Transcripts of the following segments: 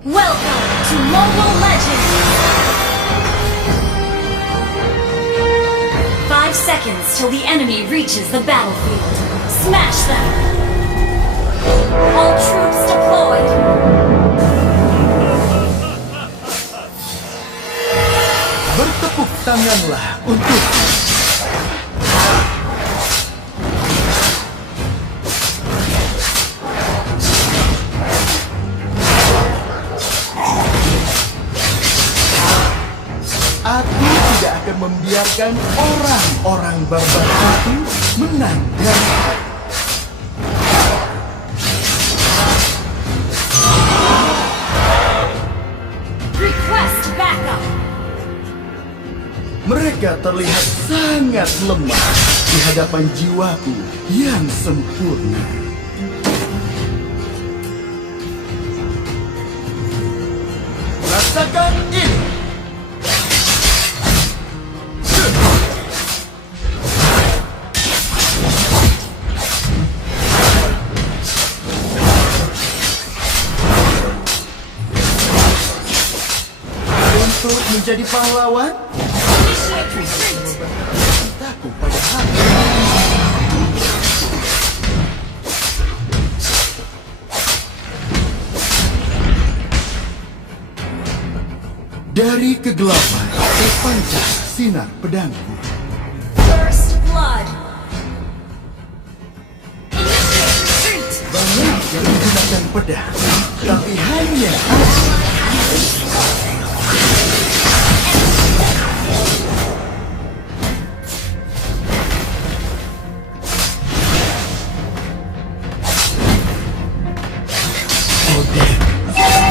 Welcome to Mobile Legends! 5 seconds till the enemy reaches the battlefield. Smash them! All troops deployed! Bertepuk tanganlah untuk Aku tidak akan membiarkan orang-orang barbar itu menang dari Request backup! mereka terlihat sangat lemah di hadapan jiwaku yang sempurna. Rasakan ini! Untuk menjadi pahlawan, Initiate retreat! cintaku pada hati. Dari kegelapan terpancar sinar pedangku. First blood! Initiate retreat! Banyak yang menggunakan pedang, tapi hanya aku.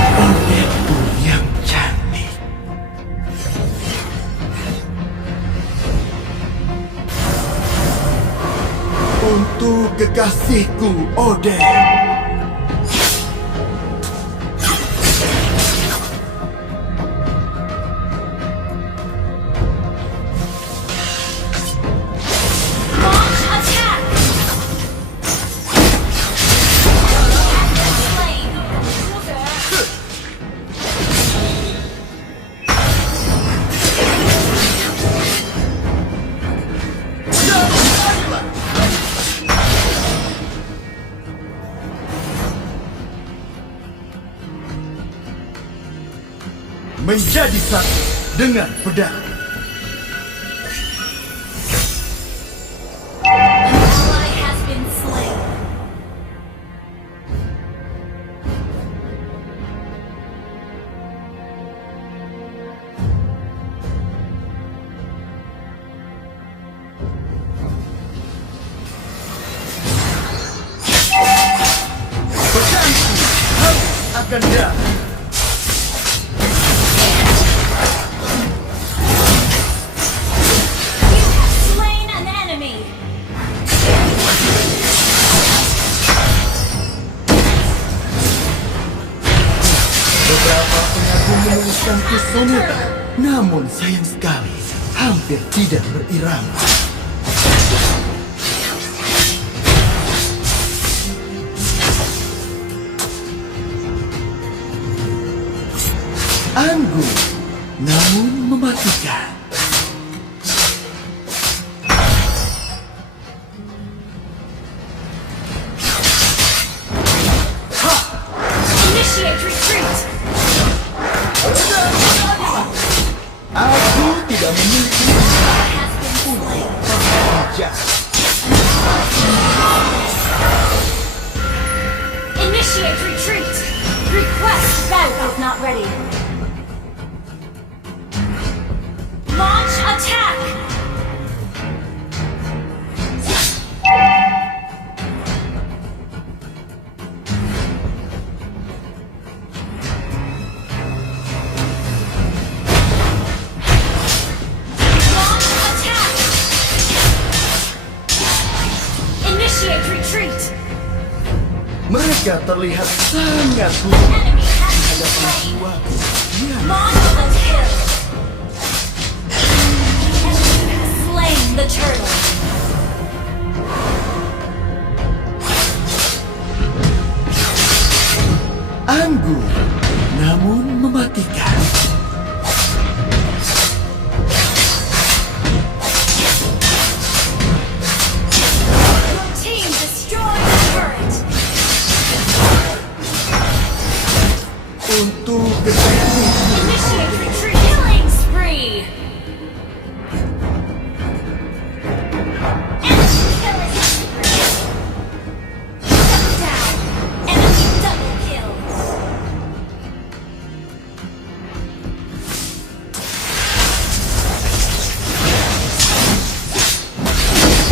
Odekku yang cantik. Untuk kekasihku, Odek. Launch attack! Slain! Menjadi satu dengan pedang. Ally has been slain. Pedangku harus akan datang. You have slain an enemy. Beberapa pengagum menuliskanku soneta, namun sayang sekali hampir tidak berirama. Anggun, namun mematikan. Initiate retreat. Aku tidak memiliki Has been slain. hujah. Initiate retreat. Request backup not ready. Launch attack. Mereka terlihat sangat lemah Enemy di has been hadapan slain. jiwaku yang Monster kill. Enemy has slain the turtle. anggun, namun mematikan. Your team destroyed the turret. Untuk kesayangan Initiate retreat. Killing spree. Enemy killing spree. Shut down. Enemy double kill.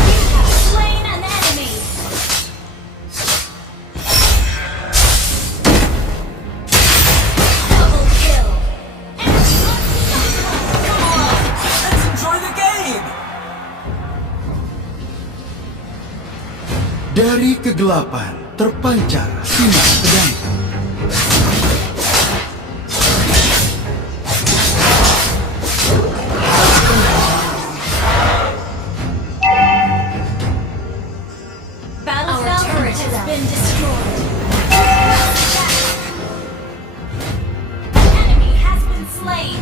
You have slain an enemy. Double kill. Enemy unstoppable. Come on. Let's enjoy the game! dari kegelapan terpancar sinar pedang. Our turret has been destroyed. Enemy has been slain.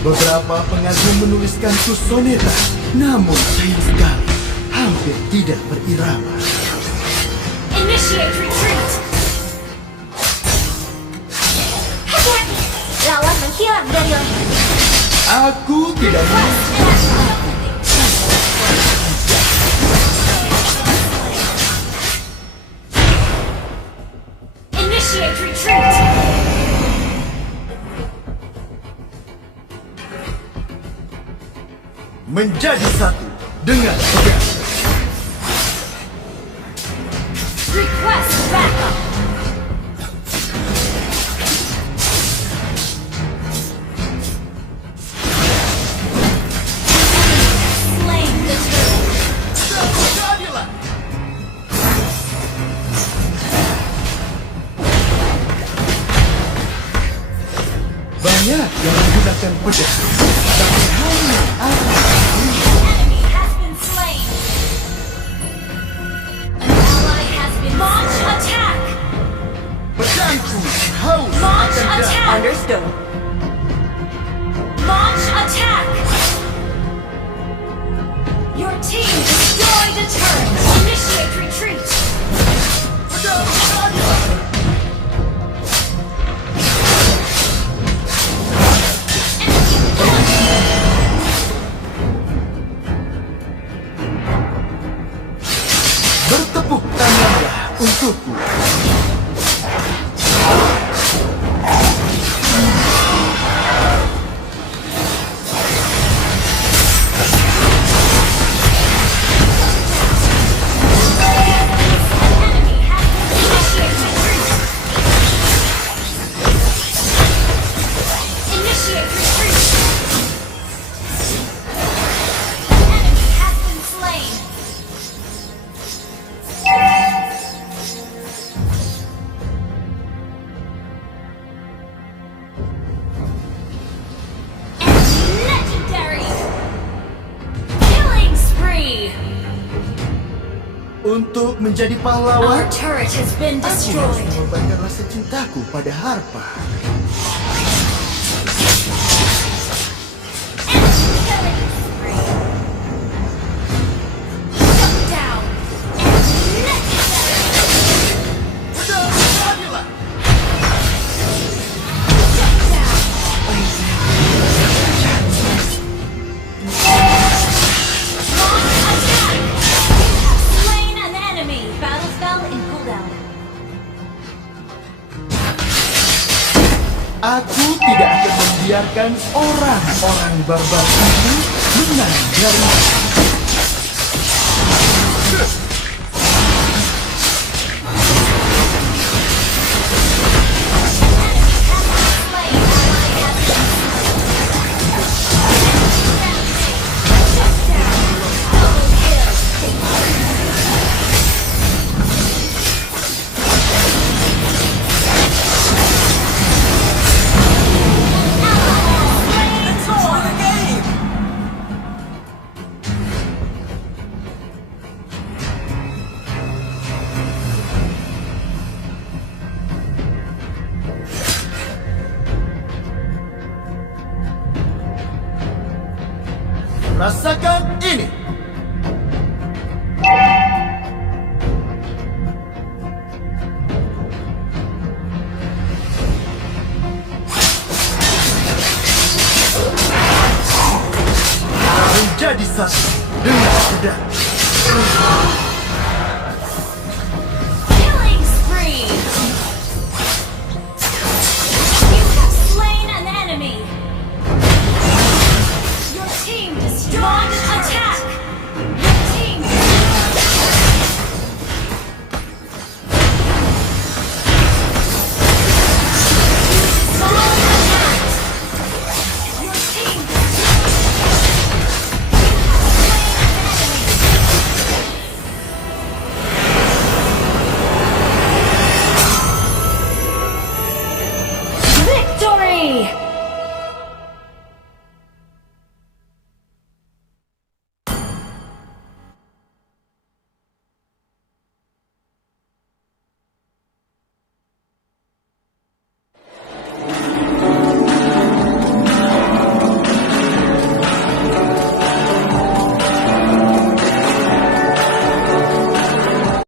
Beberapa pengagum menuliskanku soneta, namun sayang sekali hampir tidak berirama. Initiate retreat. Hati-hati, lawan menghilang dari langit. Aku tidak mau Request an Initiate retreat. menjadi satu dengan tegas. Request backup. Slain the turtle. Banyak yang menggunakan pedang, tapi hanya aku. Enemy has been slain. An ally has been launch attack. Pedangku haus Launch akan darah. attack. Understood. Launch attack. Your team destroyed a turret. Initiate retreat. Bertepuk tanganlah untukku. Enemy has initiate retreat. Initiate retreat. Enemy has been slain. Enemy legendary. Killing spree. Untuk menjadi Our pahlawan, turret has been aku harus destroyed. mengorbankan rasa cintaku pada Harpa. Enemy killing spree. Shut down. Enemy legendary. Shut down. Launch attack. You have slain an enemy. Battle spell in cooldown. Aku tidak akan membiarkan orang-orang barbar ini menang dari Rasakan ini. Menjadi satu dengan pedang.